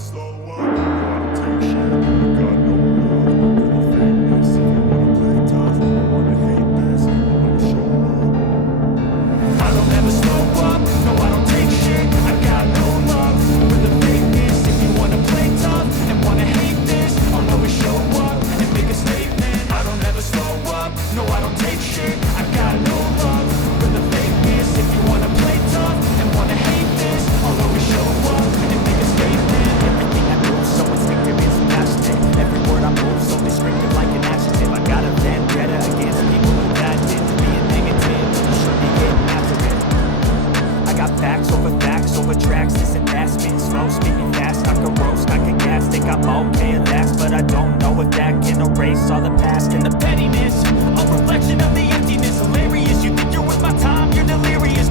slow up, no, I don't take shit. I got no love for the fakeness. If you wanna play tough, I wanna hate this, I wanna show up. I don't ever slow up, no, I don't take shit. I got no love for the fakeness. If you wanna play tough and wanna hate this, I'll always show up and make a statement. I don't ever slow up, no, I don't take shit. I got no love for the fakeness. If you wanna play tough and wanna hate this, I'll always show up and make a statement. Everything I do so instinctive, it's passionate. Every word I move so descriptive like an adjective. I got a vendetta against people who acted to be a negative. I should be getting after it. I got facts over tracks. This and that, spitting slow, speaking fast. I can roast, I can gas. Think I'm okay at last, but I don't know if that can erase all the past and the pettiness. A reflection of the emptiness. Hilarious, you think you're worth my time, you're delirious.